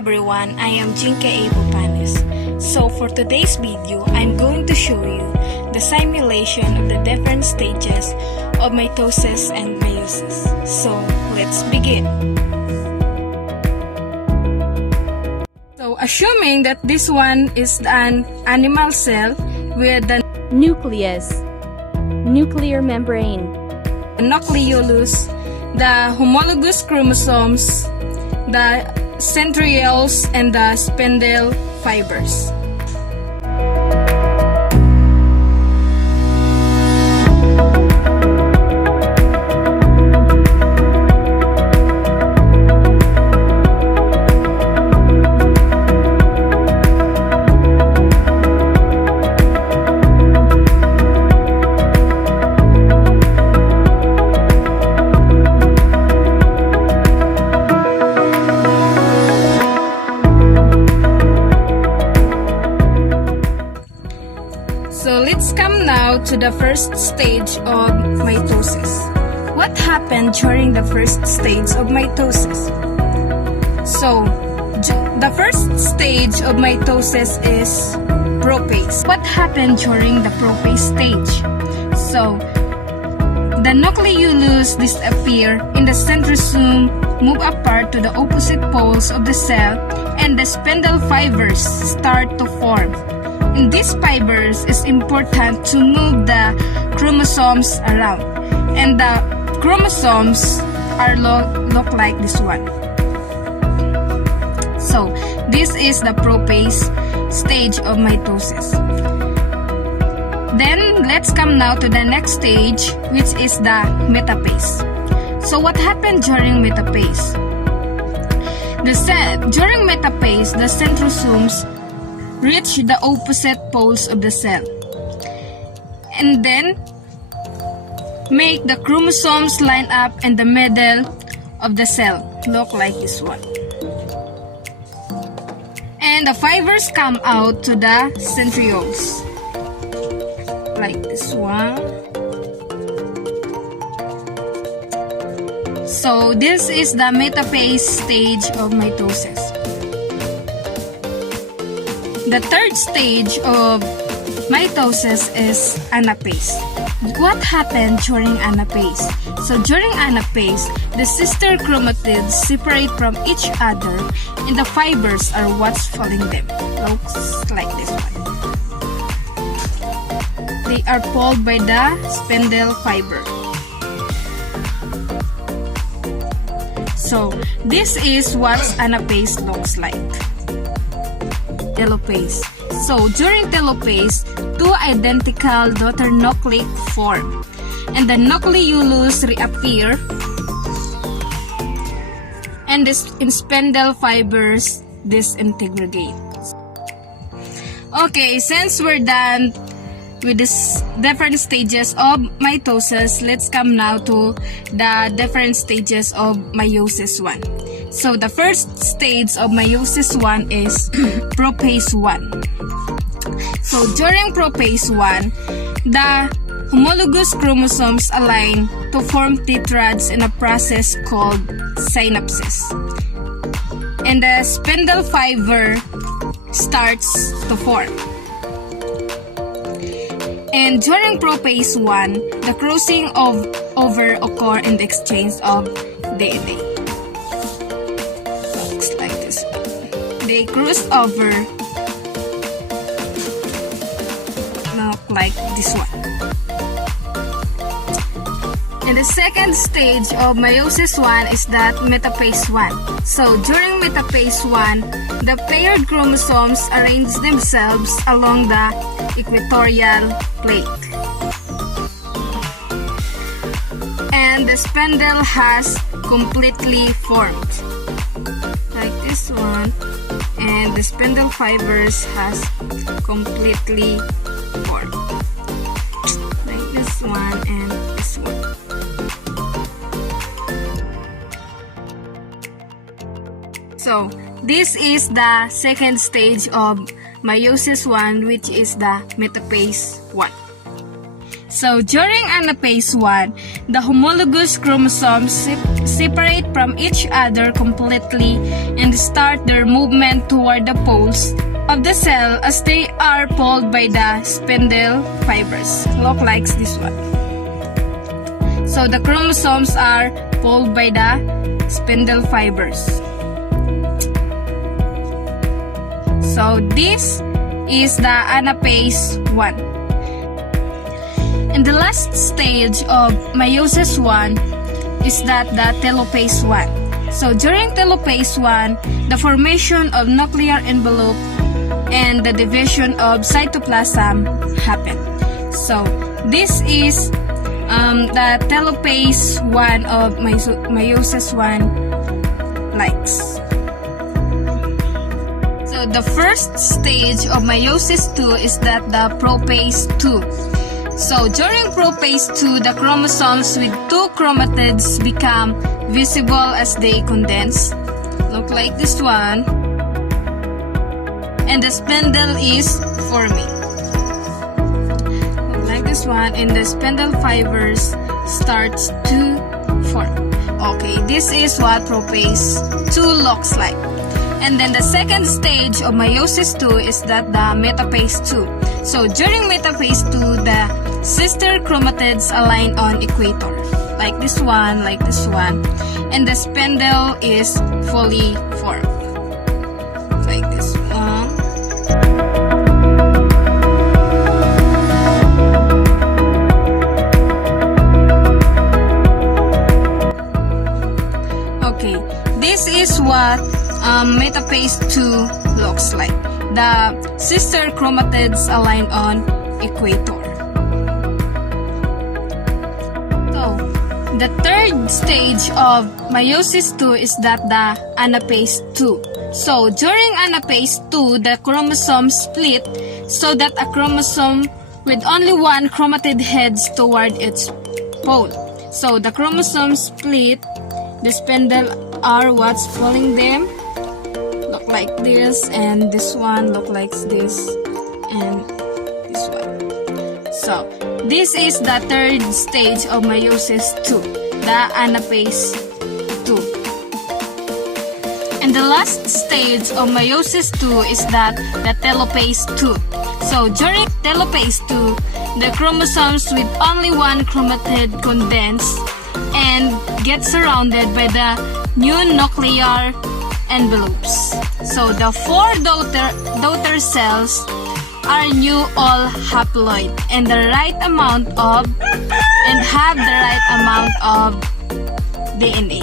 everyone, I am Jinka Panis. So for today's video, I'm going to show you the simulation of the different stages of mitosis and meiosis. So let's begin. So assuming that this one is an animal cell with the nucleus, nuclear membrane, nucleolus, the homologous chromosomes, the centrioles, and the spindle fibers. So let's come now to the first stage of mitosis. What happened during the first stage of mitosis? So, the first stage of mitosis is prophase. What happened during the prophase stage? So, the nucleolus disappear in the centrosome, move apart to the opposite poles of the cell, and the spindle fibers start to form. In these fibers, it's important to move the chromosomes around, and the chromosomes are look like this one. So this is the prophase stage of mitosis. Then let's come now to the next stage, which is the metaphase. So what happened during metaphase? During metaphase, the centrosomes reach the opposite poles of the cell and then make the chromosomes line up in the middle of the cell, look like this one, and the fibers come out to the centrioles like this one. So this is the metaphase stage of mitosis. The third stage of mitosis is anaphase. What happened during anaphase? So during anaphase, the sister chromatids separate from each other and the fibers are what's folding them. Looks like this one. They are pulled by the spindle fiber. So this is what anaphase looks like. Telophase. So during telophase, two identical daughter nuclei form, and the nucleolus reappear, and the spindle fibers disintegrate. Okay, since we're done with these different stages of mitosis, let's come now to the different stages of meiosis 1. So the first stage of meiosis 1 is prophase 1. So during prophase 1, the homologous chromosomes align to form tetrads in a process called synapsis. And the spindle fiber starts to form. And during prophase 1, the crossing over occur in the exchange of DNA. They cross over, look like this one. And the second stage of meiosis 1 is that metaphase 1. So during metaphase 1, the paired chromosomes arrange themselves along the equatorial plate, and the spindle has completely formed like this one. And the spindle fibers has completely formed like this one and this one. So this is the second stage of meiosis 1, which is the metaphase 1. So during anaphase 1, the homologous chromosomes separate from each other completely and start their movement toward the poles of the cell as they are pulled by the spindle fibers. Look like this one. So the chromosomes are pulled by the spindle fibers. So this is the anaphase 1. And the last stage of meiosis 1 is that the telophase 1. So during telophase 1, the formation of nuclear envelope and the division of cytoplasm happen. So this is the telophase 1 of meiosis 1 likes. So the first stage of meiosis 2 is that the prophase 2. So during prophase 2, the chromosomes with 2 chromatids become visible as they condense. Look like this one. And the spindle is forming. Look like this one, and the spindle fibers starts to form. Okay, this is what prophase 2 looks like. And then the second stage of meiosis 2 is that the metaphase 2. So during metaphase 2, the sister chromatids align on equator. Like this one, and the spindle is fully formed. Like this one. Okay, this is what metaphase 2 looks like. The sister chromatids align on equator. So, the third stage of meiosis 2 is that the anaphase 2. So, during anaphase 2, the chromosomes split so that a chromosome with only one chromatid heads toward its pole. So, the chromosomes split, the spindle are what's pulling them. Look like this, and this one look like this, and this one. So this is the third stage of meiosis 2, the anaphase 2. And the last stage of meiosis 2 is that the telophase 2. So during telophase 2, the chromosomes with only one chromatid condense and get surrounded by the new nuclear envelopes. So the 4 daughter cells are new all haploid and have the right amount of DNA.